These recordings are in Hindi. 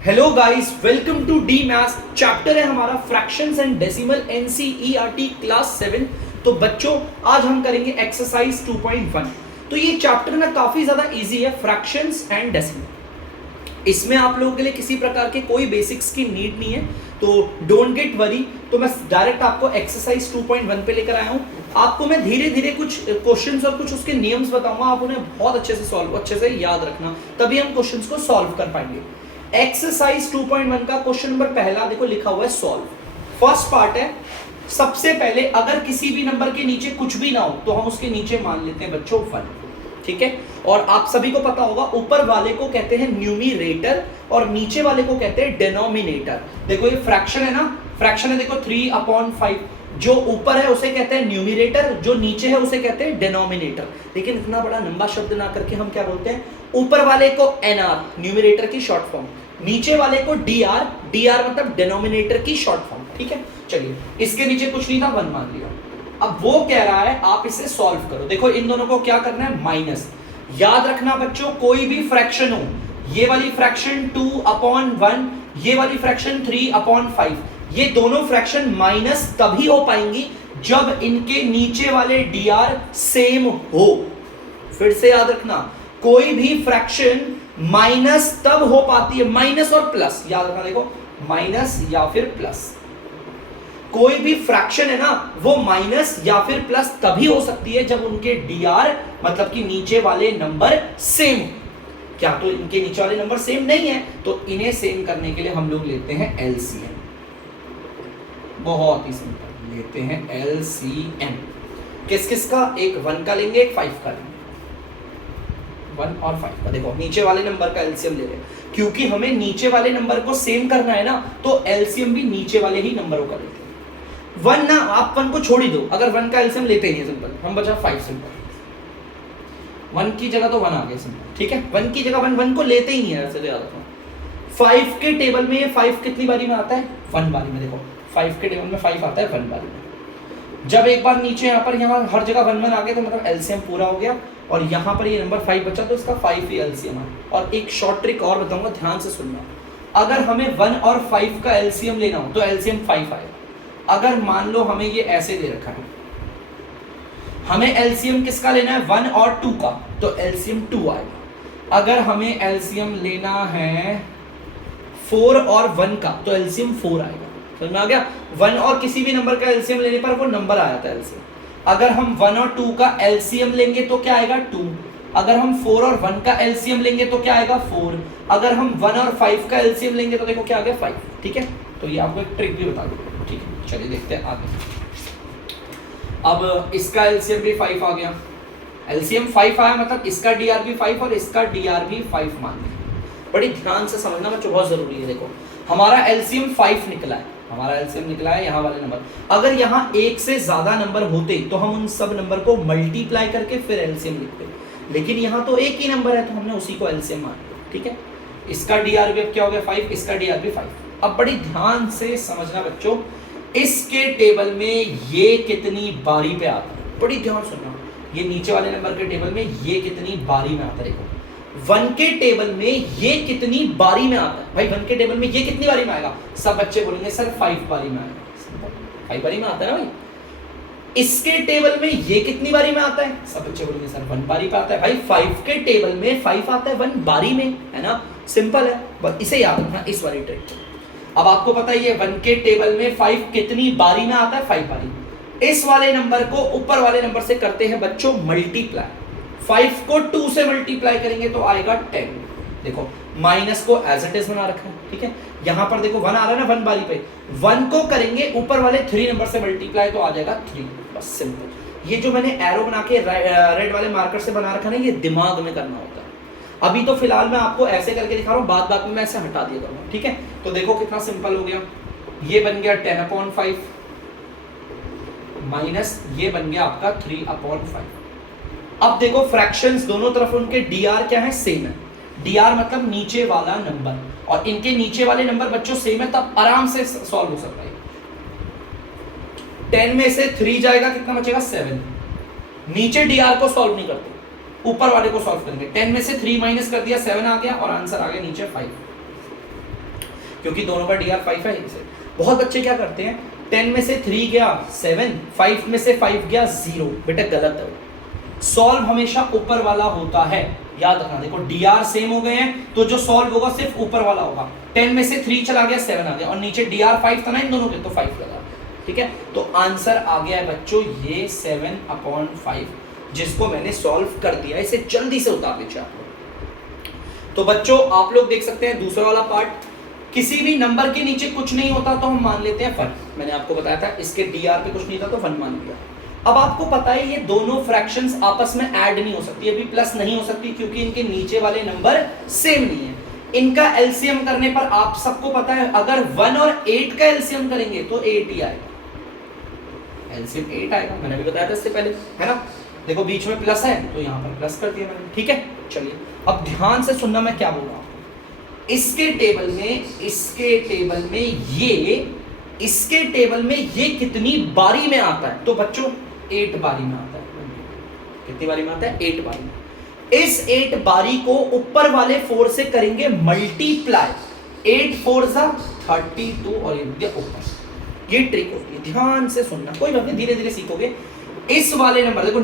Hello guys, welcome to the maths. Chapter है हमारा fractions and decimal NCERT class 7। तो बच्चों आज हम करेंगे एक्सरसाइज 2.1। तो ये चैप्टर ना काफी ज्यादा इजी है, फ्रैक्शंस एंड डेसिमल। इसमें आप लोगों के लिए किसी प्रकार के कोई बेसिक्स की नीड नहीं है, तो डोंट गेट वरी। तो मैं डायरेक्ट आपको एक्सरसाइज 2.1 पे लेकर आया हूँ। आपको मैं धीरे धीरे कुछ क्वेश्चंस और कुछ उसके नियम्स बताऊंगा, आप उन्हें बहुत अच्छे से याद रखना, तभी हम क्वेश्चंस को सॉल्व कर पाएंगे। एक्सरसाइज 2.1 का क्वेश्चन नंबर पहला देखो, लिखा हुआ है सॉल्व। फर्स्ट पार्ट है, सबसे पहले अगर किसी भी नंबर के नीचे कुछ भी ना हो तो हम उसके नीचे मान लेते हैं बच्चों 1, ठीक है। और आप सभी को पता होगा ऊपर वाले को कहते हैं न्यूमिरेटर और नीचे वाले को कहते हैं डिनोमिनेटर। देखो ये फ्रैक्शन है ना, फ्रैक्शन है, देखो 3/5। जो ऊपर है उसे कहते हैं न्यूमिरेटर, जो नीचे है उसे कहते हैं डिनोमिनेटर। लेकिन इतना बड़ा लंबा शब्द ना करके हम क्या बोलते हैं, ऊपर वाले को एनआर न्यूमिरेटर की शॉर्ट फॉर्म, नीचे वाले को डीआर, डीआर मतलब डिनोमिनेटर की शॉर्ट फॉर्म, ठीक है। चलिए इसके नीचे कुछ नहीं था, 1 मान लिया। अब वो कह रहा है आप इसे सॉल्व करो। देखो इन दोनों को क्या करना है, माइनस। याद रखना बच्चों, कोई भी फ्रैक्शन हो, ये वाली फ्रैक्शन 2/1, ये वाली फ्रैक्शन 3/5, ये दोनों फ्रैक्शन माइनस तभी हो पाएंगी जब इनके नीचे वाले डीआर सेम हो। फिर से याद रखना, कोई भी फ्रैक्शन माइनस तब हो पाती है, माइनस और प्लस, याद रखना। देखो माइनस या फिर प्लस, कोई भी फ्रैक्शन है ना वो माइनस या फिर प्लस तभी हो सकती है जब उनके डीआर मतलब कि नीचे वाले नंबर सेम। क्या तो इनके नीचे वाले नंबर सेम नहीं है, तो इन्हें सेम करने के लिए हम लोग लेते हैं एलसीएम। बहुत ही सिंपल, लेते हैं एलसीएम। किस किस का, एक 1 का लेंगे, एक 5 का लेंगे। 1 और 5 का, देखो नीचे वाले नंबर का एलसीएम ले रहे हैं क्योंकि हमें नीचे वाले नंबर को सेम करना है ना, तो एलसीएम भी नीचे वाले ही नंबरों का लेते हैं। 1 ना, आप 1 को छोड़ ही दो, अगर 1 का एलसीएम लेते ही नहीं, सिंपल, हम बचा 5 सिंपल। 1 की जगह तो 1 आ गया सिंपल, ठीक है। 1 की जगह 1 को लेते ही नहीं है, ऐसे याद रखो। 5 के टेबल में ये 5 कितनी बारी में आता है, 1 बारी में। देखो 5 के टेबल में 5 आता है 1 बारी में। जब एक बार नीचे यहाँ पर हर जगह 1 आ गया तो मतलब एलसीएम पूरा हो गया, और यहाँ पर ये नंबर 5 बचा तो इसका 5 ही एलसीएम है। और एक शॉर्ट ट्रिक और बताऊंगा, ध्यान से सुनना। अगर हमें 1 और 5 का एलसीएम लेना हो तो एलसीएम 5 आएगा। अगर मान लो हमें ये ऐसे दे रखा है, हमें एलसीएम किसका लेना है, 1 और 2 का, तो एलसीएम 2 आएगा। अगर हमें एलसीएम लेना है 4 और 1 का, तो एलसीएम 4 आएगा। समझ में आ गया। 1 और किसी भी नंबर का एलसीएम लेने पर वो नंबर आ जाता है एलसीएम। अगर हम 1 और 2 का एलसीएम लेंगे तो क्या आएगा, 2। अगर हम 4 और 1 का एलसीएम लेंगे तो क्या आएगा, 4। अगर हम 1 और 5 का एलसीएम लेंगे तो देखो क्या आ गया, 5, ठीक है। तो ये आपको एक ट्रिक भी बता दूं, ठीक है। चलिए देखते हैं आगे। अब इसका एलसीएम भी 5 आ गया, एलसीएम 5 आया मतलब इसका डीआर भी 5 और इसका डीआर भी 5 मान लिया। बड़ी ध्यान से समझना बच्चों, बहुत जरूरी है। देखो हमारा एलसीएम 5 निकला है, हमारा एलसीएम निकला है यहाँ वाले नंबर। अगर यहाँ एक से ज्यादा नंबर होते तो हम उन सब नंबर को मल्टीप्लाई करके फिर एलसीएम लिखते, लेकिन यहाँ तो एक ही नंबर है तो हमने उसी को एलसीएम मान लिया, ठीक है। इसका डीआर भी अब क्या हो गया, 5, इसका डीआर भी 5। अब बड़ी ध्यान से समझना बच्चों, इसके टेबल में ये कितनी बारी पे आता है, बड़ी ध्यान सुनना। ये नीचे वाले नंबर के टेबल में ये कितनी बारी में आता है। देखो 1 के टेबल में ये कितनी बारी में आता है, भाई 1 के टेबल में ये कितनी बारी में आएगा, सब बच्चे बोलेंगे सर 5 बारी में आएगा, 5 बारी में आता है ना भाई। इसके टेबल में ये कितनी बारी में आता है, सब बच्चे बोलेंगे सर 1 बारी पे आता है। भाई 5 के टेबल में 5 आता है 1 बारी में, है ना, सिंपल है, बस इसे याद रखना, इस वाली ट्रिक। अब आपको पता है ये 1 के टेबल में 5 कितनी बारी में आता है, 5 बारी। इस वाले नंबर को ऊपर वाले नंबर से करते हैं बच्चों मल्टीप्लाई। 5 को 2 से मल्टीप्लाई करेंगे तो आएगा 10। देखो माइनस को एज इट इज बना रखा है, ठीक है। यहाँ पर देखो 1 आ रहा है ना 1 बारी पे, 1 को करेंगे ऊपर वाले 3 नंबर से मल्टीप्लाई तो आ जाएगा 3, बस सिंपल। ये जो मैंने एरो बना के रेड वाले मार्कर से बना रखा ना, ये दिमाग में करना होता है। अभी तो फिलहाल मैं आपको ऐसे करके दिखा रहा हूँ, बात बात में मैं ऐसे हटा दिया करूँगा, ठीक है। तो देखो कितना सिंपल हो गया, ये बन गया 10/5 माइनस ये बन गया आपका 3/5। अब देखो फ्रैक्शंस दोनों तरफ उनके डीआर क्या है, सेम है। डीआर मतलब नीचे वाला नंबर, और इनके नीचे वाले नंबर बच्चों सेम है, तब आराम से सॉल्व हो सकता है। 10 में से 3 जाएगा, कितना बचेगा, 7। नीचे डीआर को सॉल्व नहीं करते, ऊपर वाले को सॉल्व करेंगे। 10 में से 3 माइनस कर दिया, 7 आ गया, और आंसर आ गया नीचे 5। क्योंकि दोनों का डी आर 5 है इसे। बहुत बच्चे क्या करते हैं, 10 में से 3 गया 7, 5 में से 5 गया 0, बेटा गलत है। सॉल्व हमेशा ऊपर वाला होता है, याद रखना। देखो डी आर सेम हो गए हैं तो जो सॉल्व होगा सिर्फ ऊपर वाला होगा। 10 में से 3 चला गया 7 आ गया, और नीचे डी आर 5 था ना इन दोनों के, तो 5 लगा। ठीक है, तो आंसर आ गया है बच्चों ये 7/5, जिसको मैंने सॉल्व कर दिया। इसे जल्दी से उतार लीजिए आप लोग। तो बच्चों आप लोग देख सकते हैं दूसरा वाला पार्ट, किसी भी नंबर के नीचे कुछ नहीं होता तो हम मान लेते हैं 1। मैंने आपको बताया था इसके डीआर पे कुछ नहीं था तो 1 मान लिया। अब आपको पता है ये दोनों फ्रैक्शंस आपस में ऐड नहीं हो सकती, अभी प्लस नहीं हो सकती क्योंकि इनके नीचे वाले नंबर सेम नहीं है। इनका एलसीएम करने पर आप सबको पता है अगर 1 और 8 का एलसीएम करेंगे तो 8 ही आएगा, एलसीएम 8 आएगा। मैंने भी बताया था इससे पहले, है ना। देखो बीच में प्लस है तो यहाँ पर प्लस कर दिया मैंने, ठीक है। चलिए अब ध्यान से सुनना मैं क्या बोल रहा हूँ। इसके टेबल में ये कितनी बारी में आता है, तो बच्चों 8 बारी में आता है। कितनी बारी में आता है? 8 बारी में। इस 8 बारी को ऊपर वाले 4 से करेंगे मल्टीप्लाई, 8 4 32 और ये ऊपर। ये ट्रिक होती है, ध्यान से सुनना, कोई बात नहीं, धीरे धीरे सीखोगे। इस वाले नंबर देखो,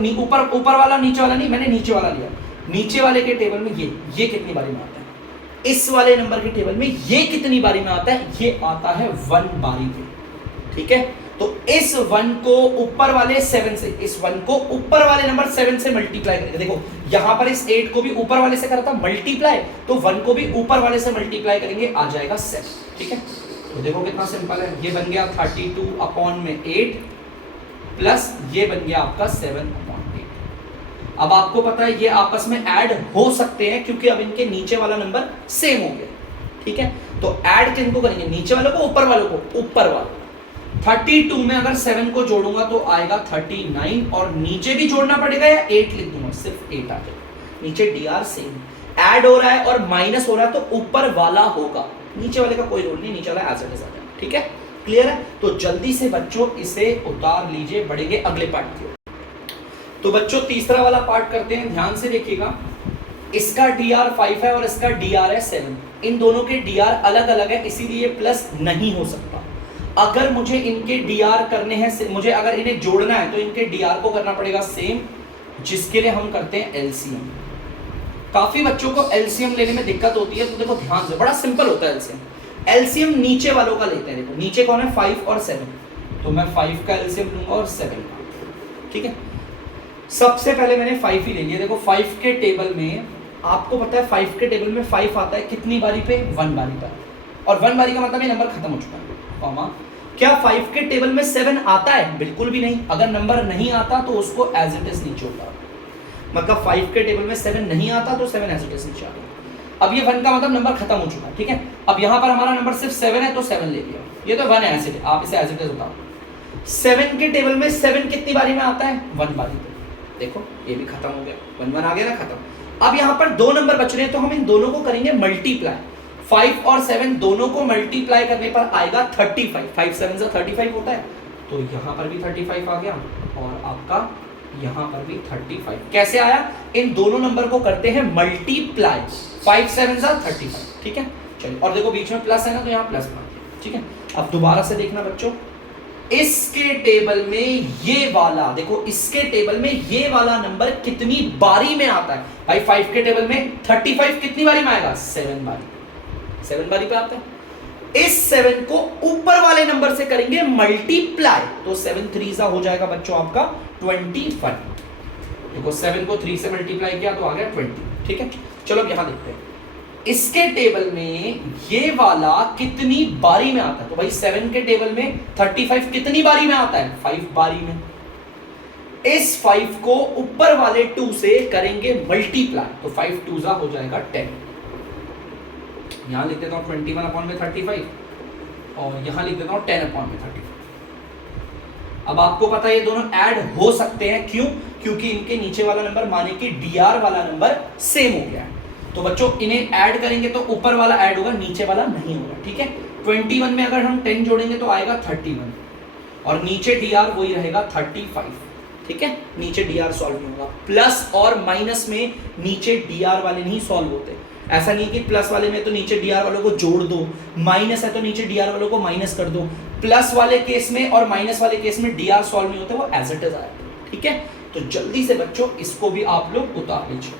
ऊपर वाला नीचे वाला नहीं, मैंने नीचे वाला लिया। नीचे वाले के टेबल में ये कितनी बारी में आता है, इस वाले नंबर के टेबल में ये कितनी बारी में आता है, ये आता है 1 बारी में। ठीक है, तो इस 1 को ऊपर वाले 7 से, इस 1 को ऊपर वाले नंबर 7 से मल्टीप्लाई करेंगे। देखो यहां पर इस 8 को भी ऊपर वाले से करा था मल्टीप्लाई, तो 1 को भी ऊपर वाले से मल्टीप्लाई करेंगे, आ जाएगा 7। ठीक है, तो देखो कितना सिंपल है, ये बन गया 32/8 प्लस ये बन गया आपका 7/8। अब आपको पता है ये आपस में ऐड हो सकते हैं क्योंकि अब इनके नीचे वाला नंबर सेम हो गया। ठीक है, तो ऐड किनको करेंगे, नीचे वालों को ऊपर वालों को, ऊपर वालों। 32 में अगर 7 को जोड़ूंगा तो आएगा 39, और नीचे भी जोड़ना पड़ेगा या 8 लिख दूंगा, सिर्फ 8 आ जाएगा। नीचे डीआर सेम, ऐड हो रहा है और माइनस हो रहा है तो ऊपर वाला होगा, नीचे वाले का कोई रोल नहीं, नीचे वाला एज इट इज आ जाएगा। ठीक है, क्लियर है। तो जल्दी से बच्चों इसे उतार लीजिए, बढ़ेंगे अगले पार्ट की। तो बच्चों तीसरा वाला पार्ट करते हैं, ध्यान से देखिएगा। इसका डीआर 5 है और इसका डीआर है 7। इन दोनों के डीआर अलग अलग है, इसीलिए प्लस नहीं हो सकता। अगर मुझे इनके डीआर करने हैं, मुझे अगर इन्हें जोड़ना है तो इनके डीआर को करना पड़ेगा सेम, जिसके लिए हम करते हैं एलसीएम। काफी बच्चों को एलसीएम लेने में दिक्कत होती है, तो देखो ध्यान से, बड़ा सिंपल होता है एलसीएम। एलसीएम नीचे वालों का लेते हैं। देखो नीचे कौन है, 5 और 7, तो मैं 5 का एलसीएम लूंगा और 7 का। ठीक है, सबसे पहले मैंने 5 ही ले लिया। देखो 5 के टेबल में आपको पता है 5 के टेबल में 5 आता है कितनी बारी पे, 1 बारी पर, और 1 बारी का मतलब ये नंबर खत्म हो चुका है, कॉमा। क्या 5 के टेबल में 7 आता है? बिल्कुल भी नहीं। अगर नंबर नहीं आता तो उसको एज इट इज नीचे उतारो, मतलब 5 के टेबल में 7 नहीं आता तो 7 एज इट इज नीचे आ गया। अब ये 1 का मतलब नंबर खत्म हो चुका है। ठीक है, अब यहाँ पर हमारा नंबर सिर्फ 7 है तो 7 ले लिया, ये तो 1 है एज इट, आप इसे एज इट इज उतारो। 7 के टेबल में 7 कितनी बारी में आता है, 1 बारी पे। देखो ये भी खत्म हो गया, 1 आ गया ना, खत्म। अब यहाँ पर 2 नंबर बच रहे हैं तो हम इन दोनों को करेंगे मल्टीप्लाई। 5 और 7 दोनों को मल्टीप्लाई करने पर आएगा 35। 5 7 से 35 होता है, तो यहाँ पर भी 35 आ गया और आपका यहाँ पर भी 35। कैसे आया, इन दोनों नंबर को करते हैं मल्टीप्लाई, 5 7 से 35। ठीक है, चलिए, और देखो बीच में प्लस है ना तो यहाँ प्लस बना दिया। ठीक है, अब दोबारा से देखना बच्चों, इसके टेबल में ये वाला, देखो इसके टेबल में ये वाला नंबर कितनी बारी में आता है। भाई 5 के टेबल में 35 कितनी बारी में आएगा, 7 बारी, 7 बारी पे आता है। इस 7 को ऊपर वाले नंबर से करेंगे मल्टीप्लाई, तो 7 3 हो जाएगा बच्चों आपका 21। देखो 7 को 3 से मल्टीप्लाई किया तो आ गया 20। ठीक है, चलो अब यहां देखते हैं इसके टेबल में ये वाला कितनी बारी में आता है। तो भाई 7 के टेबल में 35 कितनी बारी में आता है, 5 बारी में। इस 5 को ऊपर वाले 2 से करेंगे मल्टीप्लाई, तो 5 2 हो जाएगा 10। यहां लिख देता हूं 21/35 और यहां लिख देता हूं 10/35। अब आपको पता है ये दोनों ऐड हो सकते हैं, क्यों, क्योंकि इनके नीचे वाला नंबर माने कि डीआर वाला नंबर सेम हो गया है। तो बच्चों इन्हें ऐड करेंगे तो ऊपर वाला ऐड होगा, नीचे वाला नहीं होगा। ठीक है, 21 में अगर हम 10 जोड़ेंगे तो आएगा 31 और नीचे डीआर वही रहेगा 35। ठीक है, नीचे डीआर सॉल्व नहीं होगा। प्लस और माइनस में नीचे डीआर वाले नहीं सॉल्व होते, ऐसा नहीं कि प्लस वाले में तो नीचे डी आर वालों को जोड़ दो, माइनस है तो नीचे डी आर वालों को माइनस कर दो। प्लस वाले केस में और माइनस वाले केस में डी आर सॉल्व नहीं होते, वो एज इट इज आया। ठीक है, तो जल्दी से बच्चों इसको भी आप लोग उतार लीजिए।